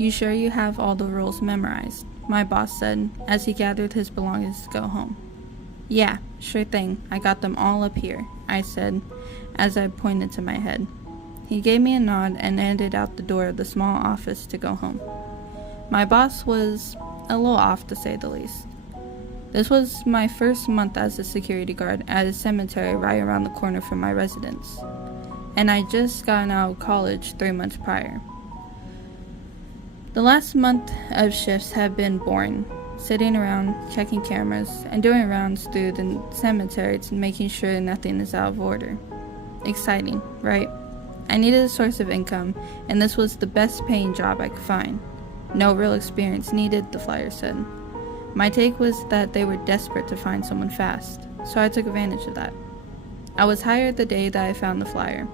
"You sure you have all the rules memorized?" my boss said as he gathered his belongings to go home. "Yeah, sure thing. I got them all up here," I said as I pointed to my head. He gave me a nod and headed out the door of the small office to go home. My boss was a little off, to say the least. This was my first month as a security guard at a cemetery right around the corner from my residence, and I'd just gotten out of college 3 months prior. The last month of shifts had been boring, sitting around, checking cameras, and doing rounds through the cemetery to making sure nothing is out of order. Exciting, right? I needed a source of income, and this was the best paying job I could find. No real experience needed, the flyer said. My take was that they were desperate to find someone fast, so I took advantage of that. I was hired the day that I found the flyer.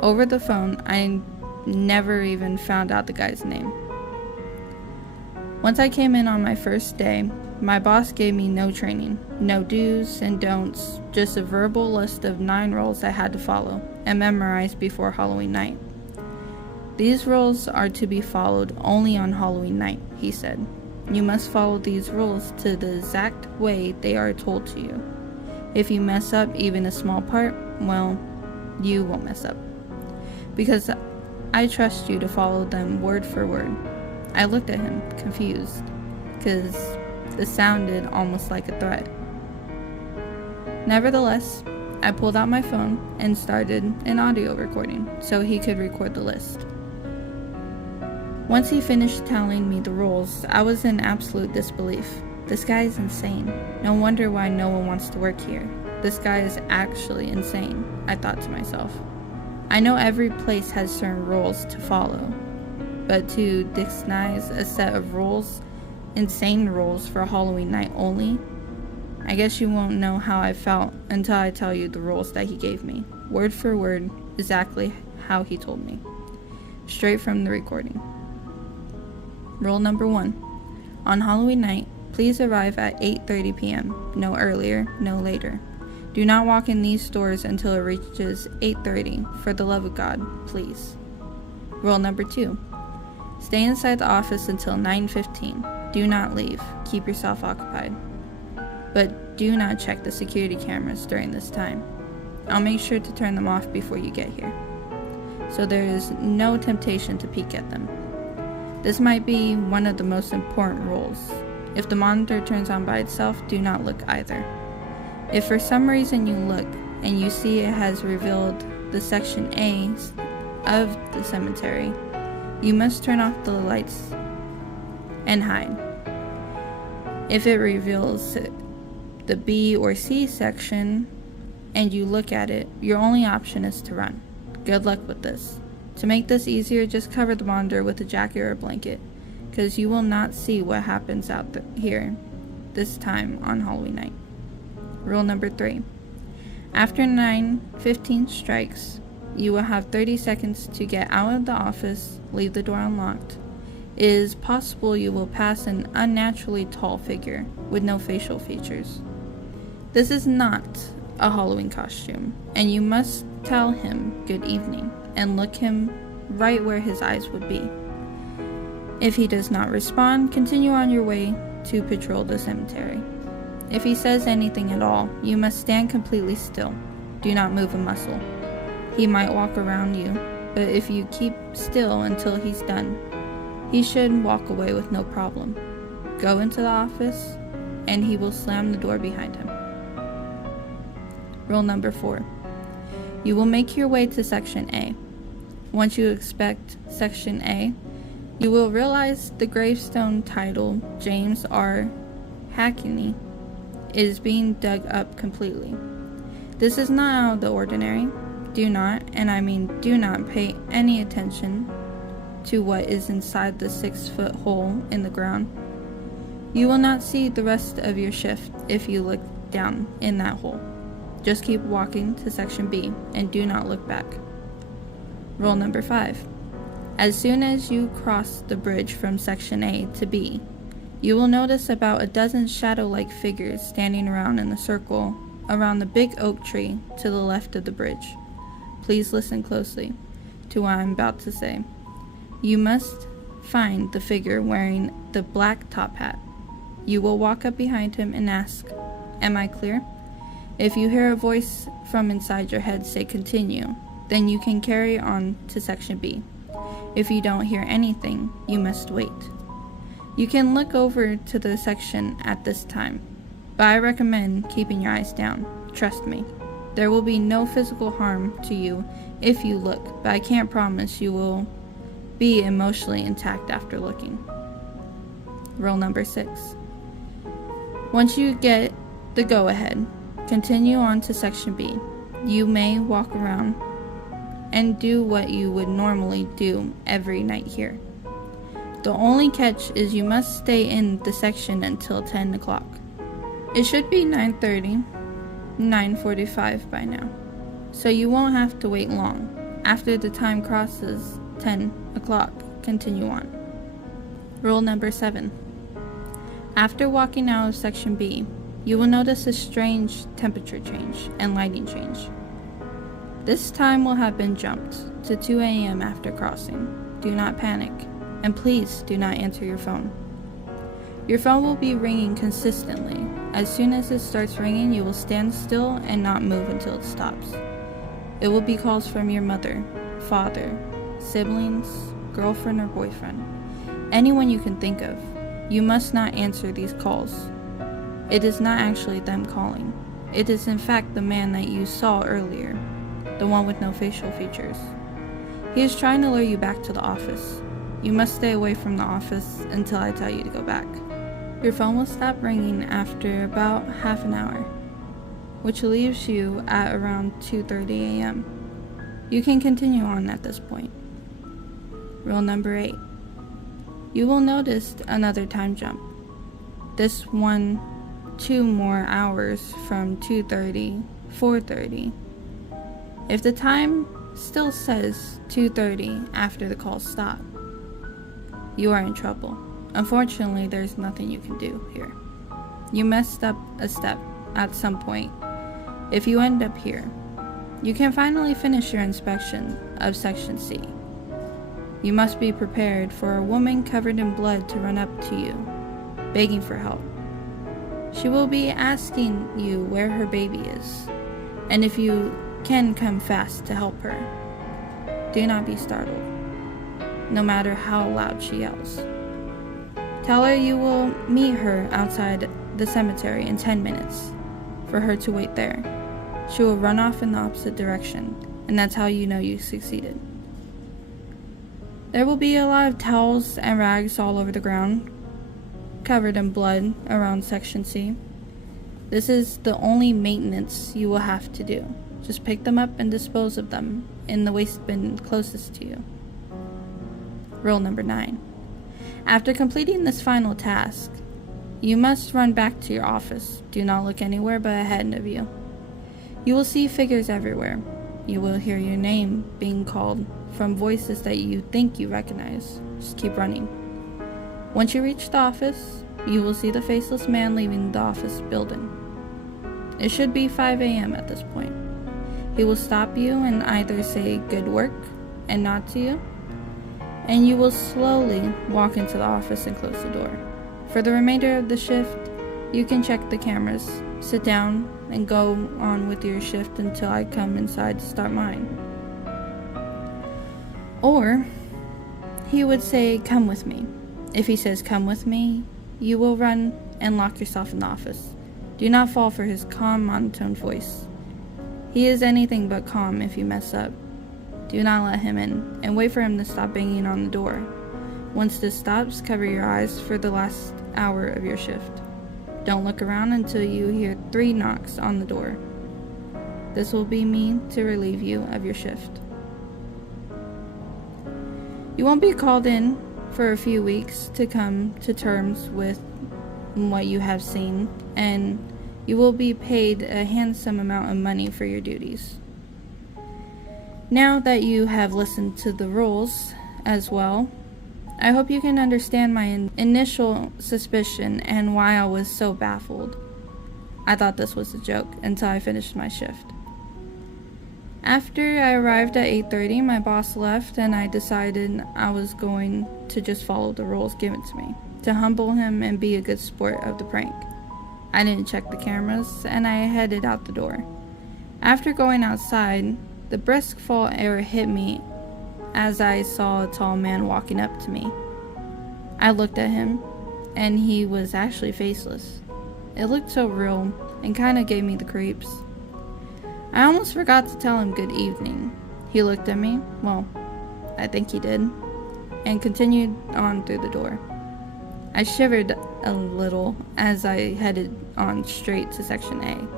Over the phone, I never even found out the guy's name. Once I came in on my first day, my boss gave me no training, no do's and don'ts, just a verbal list of 9 rules I had to follow and memorize before Halloween night. "These rules are to be followed only on Halloween night," he said. "You must follow these rules to the exact way they are told to you. If you mess up even a small part, well, you won't mess up. Because I trust you to follow them word for word." I looked at him, confused, because this sounded almost like a threat. Nevertheless, I pulled out my phone and started an audio recording so he could record the list. Once he finished telling me the rules, I was in absolute disbelief. This guy is insane. No wonder why no one wants to work here. This guy is actually insane, I thought to myself. I know every place has certain rules to follow, but to dictionise a set of rules, insane rules for Halloween night only, I guess you won't know how I felt until I tell you the rules that he gave me, word for word, exactly how he told me. Straight from the recording. Rule number 1. On Halloween night, please arrive at 8:30 p.m., no earlier, no later. Do not walk in these doors until it reaches 8:30, for the love of God, please. Rule number 2. Stay inside the office until 9:15. Do not leave. Keep yourself occupied. But do not check the security cameras during this time. I'll make sure to turn them off before you get here, so there is no temptation to peek at them. This might be one of the most important rules. If the monitor turns on by itself, do not look either. If for some reason you look and you see it has revealed the section A of the cemetery, you must turn off the lights and hide. If it reveals the B or C section and you look at it, your only option is to run. Good luck with this. To make this easier, just cover the monitor with a jacket or a blanket, because you will not see what happens out here this time on Halloween night. Rule number 3. After 9:15 strikes, you will have 30 seconds to get out of the office, leave the door unlocked. It is possible you will pass an unnaturally tall figure with no facial features. This is not a Halloween costume, and you must tell him good evening and look him right where his eyes would be. If he does not respond, continue on your way to patrol the cemetery. If he says anything at all, you must stand completely still. Do not move a muscle. He might walk around you, but if you keep still until he's done, he should walk away with no problem. Go into the office, and he will slam the door behind him. Rule number 4. You will make your way to Section A. Once you inspect Section A, you will realize the gravestone titled James R. Hackney is being dug up completely. This is not out of the ordinary. Do not, and I mean do not, pay any attention to what is inside the 6-foot hole in the ground. You will not see the rest of your shift if you look down in that hole. Just keep walking to Section B and do not look back. Rule number 5. As soon as you cross the bridge from Section A to B, you will notice about a dozen shadow-like figures standing around in a circle around the big oak tree to the left of the bridge. Please listen closely to what I'm about to say. You must find the figure wearing the black top hat. You will walk up behind him and ask, "Am I clear?" If you hear a voice from inside your head say continue, then you can carry on to section B. If you don't hear anything, you must wait. You can look over to the section at this time, but I recommend keeping your eyes down. Trust me, there will be no physical harm to you if you look, but I can't promise you will be emotionally intact after looking. Rule number 6. Once you get the go-ahead, continue on to section B. You may walk around and do what you would normally do every night here. The only catch is you must stay in the section until 10 o'clock. It should be 9:30, 9:45 by now, so you won't have to wait long. After the time crosses 10 o'clock, continue on. Rule number 7. After walking out of section B, you will notice a strange temperature change and lighting change. This time will have been jumped to 2 a.m. after crossing. Do not panic, and please do not answer your phone. Your phone will be ringing consistently. As soon as it starts ringing, you will stand still and not move until it stops. It will be calls from your mother, father, siblings, girlfriend or boyfriend, anyone you can think of. You must not answer these calls. It is not actually them calling. It is in fact the man that you saw earlier, the one with no facial features. He is trying to lure you back to the office. You must stay away from the office until I tell you to go back. Your phone will stop ringing after about half an hour, which leaves you at around 2:30 a.m. You can continue on at this point. Rule number 8. You will notice another time jump. This one 2 more hours from 2:30, 4:30. If the time still says 2:30 after the call stop, you are in trouble. Unfortunately, there's nothing you can do here. You messed up a step at some point. If you end up here, you can finally finish your inspection of section C. You must be prepared for a woman covered in blood to run up to you, begging for help. She will be asking you where her baby is, and if you can come fast to help her. Do not be startled, no matter how loud she yells. Tell her you will meet her outside the cemetery in 10 minutes, for her to wait there. She will run off in the opposite direction, and that's how you know you succeeded. There will be a lot of towels and rags all over the ground, covered in blood around section C. This is the only maintenance you will have to do. Just pick them up and dispose of them in the waste bin closest to you. Rule number 9. After completing this final task, you must run back to your office. Do not look anywhere but ahead of you. You will see figures everywhere. You will hear your name being called from voices that you think you recognize. Just keep running. Once you reach the office, you will see the faceless man leaving the office building. It should be 5 a.m. at this point. He will stop you and either say good work and nod to you, and you will slowly walk into the office and close the door. For the remainder of the shift, you can check the cameras, sit down, and go on with your shift until I come inside to start mine. Or, he would say, "Come with me." If he says, "Come with me," you will run and lock yourself in the office. Do not fall for his calm, monotone voice. He is anything but calm if you mess up. Do not let him in, and wait for him to stop banging on the door. Once this stops, cover your eyes for the last hour of your shift. Don't look around until you hear 3 knocks on the door. This will be me to relieve you of your shift. You won't be called in for a few weeks to come to terms with what you have seen, and you will be paid a handsome amount of money for your duties. Now that you have listened to the rules as well, I hope you can understand my initial suspicion and why I was so baffled. I thought this was a joke until I finished my shift. After I arrived at 8:30, my boss left and I decided I was going to just follow the rules given to me, to humble him and be a good sport of the prank. I didn't check the cameras, and I headed out the door. After going outside, the brisk fall air hit me as I saw a tall man walking up to me. I looked at him, and he was actually faceless. It looked so real and kind of gave me the creeps. I almost forgot to tell him good evening. He looked at me, well, I think he did, and continued on through the door. I shivered a little as I headed on straight to Section A.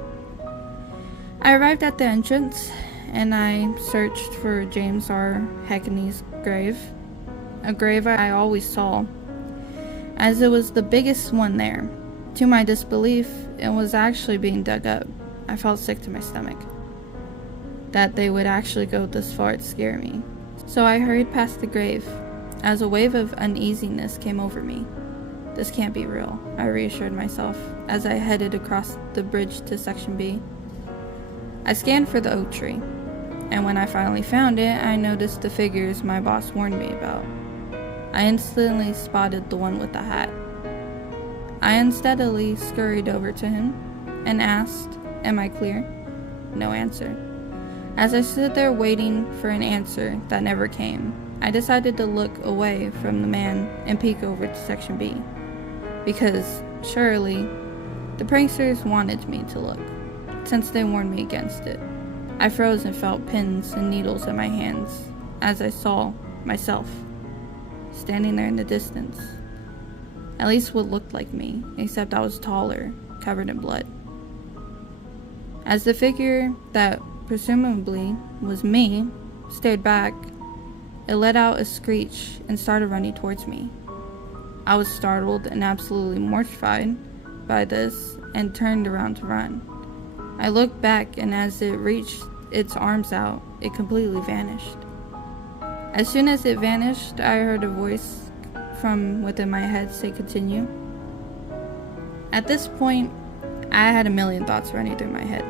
I arrived at the entrance, and I searched for James R. Heckney's grave, a grave I always saw, as it was the biggest one there. To my disbelief, it was actually being dug up. I felt sick to my stomach. That they would actually go this far to scare me. So I hurried past the grave, as a wave of uneasiness came over me. This can't be real, I reassured myself, as I headed across the bridge to Section B. I scanned for the oak tree, and when I finally found it, I noticed the figures my boss warned me about. I instantly spotted the one with the hat. I unsteadily scurried over to him and asked, "Am I clear?" No answer. As I stood there waiting for an answer that never came, I decided to look away from the man and peek over to Section B. Because, surely, the pranksters wanted me to look, since they warned me against it. I froze and felt pins and needles in my hands as I saw myself standing there in the distance. At least what looked like me, except I was taller, covered in blood. As the figure that presumably was me stared back, it let out a screech and started running towards me. I was startled and absolutely mortified by this and turned around to run. I looked back, and as it reached its arms out, it completely vanished. As soon as it vanished, I heard a voice from within my head say, "Continue." At this point, I had a million thoughts running through my head,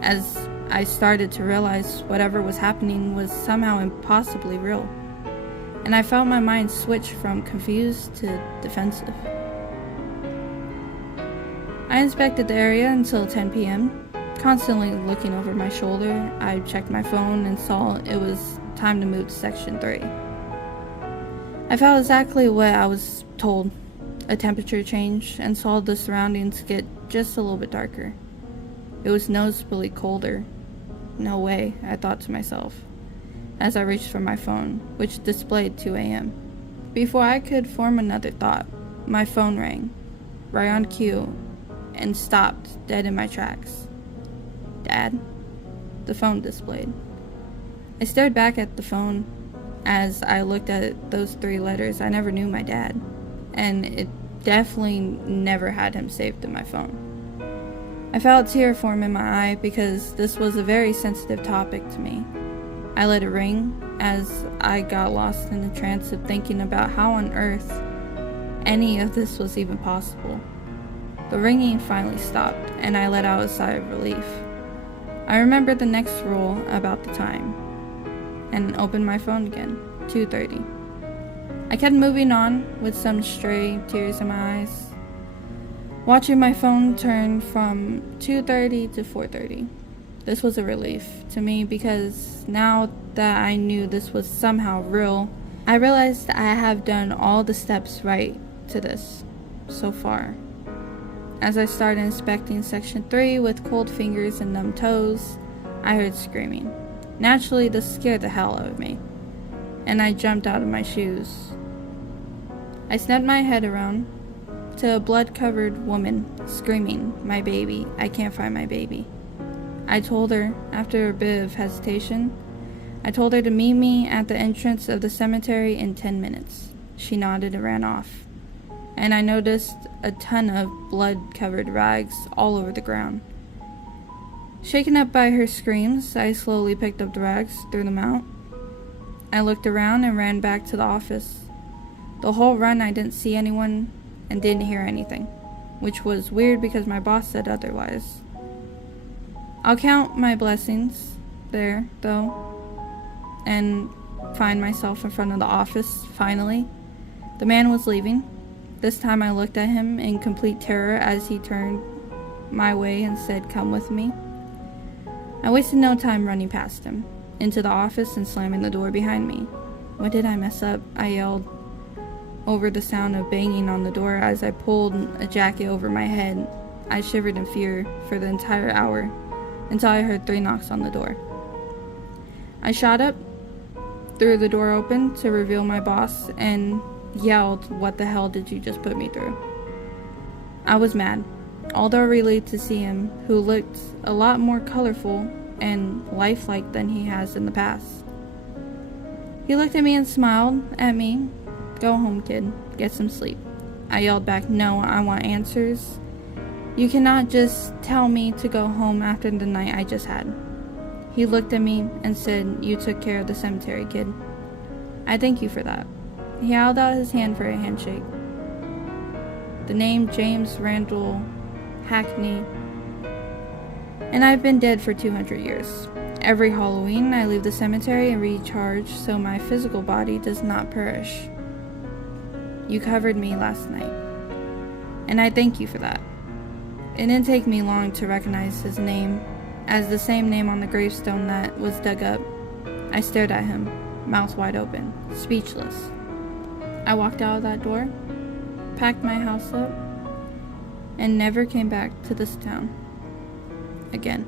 as I started to realize whatever was happening was somehow impossibly real, and I felt my mind switch from confused to defensive. I inspected the area until 10 p.m., constantly looking over my shoulder. I checked my phone and saw it was time to move to Section 3. I felt exactly what I was told, a temperature change, and saw the surroundings get just a little bit darker. It was noticeably colder. No way, I thought to myself, as I reached for my phone, which displayed 2 a.m. Before I could form another thought, my phone rang, right on cue, and stopped dead in my tracks. "Dad?" the phone displayed. I stared back at the phone. As I looked at those 3 letters, I never knew my dad, and it definitely never had him saved in my phone. I felt a tear form in my eye because this was a very sensitive topic to me. I let it ring as I got lost in the trance of thinking about how on earth any of this was even possible. The ringing finally stopped, and I let out a sigh of relief. I remembered the next rule about the time, and opened my phone again, 2:30. I kept moving on with some stray tears in my eyes, watching my phone turn from 2:30 to 4:30. This was a relief to me because now that I knew this was somehow real, I realized I have done all the steps right to this so far. As I started inspecting Section 3 with cold fingers and numb toes, I heard screaming. Naturally, this scared the hell out of me, and I jumped out of my shoes. I snapped my head around to a blood-covered woman screaming, "My baby, I can't find my baby." I told her, after a bit of hesitation, I told her to meet me at the entrance of the cemetery in 10 minutes. She nodded and ran off, and I noticed a ton of blood-covered rags all over the ground. Shaken up by her screams, I slowly picked up the rags, threw them out. I looked around and ran back to the office. The whole run I didn't see anyone and didn't hear anything, which was weird because my boss said otherwise. I'll count my blessings there, though, and find myself in front of the office, finally. The man was leaving. This time I looked at him in complete terror as he turned my way and said, "Come with me." I wasted no time running past him, into the office and slamming the door behind me. "What did I mess up?" I yelled over the sound of banging on the door as I pulled a jacket over my head. I shivered in fear for the entire hour until I heard 3 knocks on the door. I shot up, threw the door open to reveal my boss, and yelled, "What the hell did you just put me through?" I was mad, although relieved to see him, who looked a lot more colorful and lifelike than he has in the past. He looked at me and smiled at me. "Go home, kid. Get some sleep." I yelled back, "No, I want answers. You cannot just tell me to go home after the night I just had." He looked at me and said, "You took care of the cemetery, kid. I thank you for that." He held out his hand for a handshake. The name James Randall Hackney, and I've been dead for 200 years. Every Halloween, I leave the cemetery and recharge so my physical body does not perish. You covered me last night, and I thank you for that. It didn't take me long to recognize his name as the same name on the gravestone that was dug up. I stared at him, mouth wide open, speechless. I walked out of that door, packed my house up, and never came back to this town again.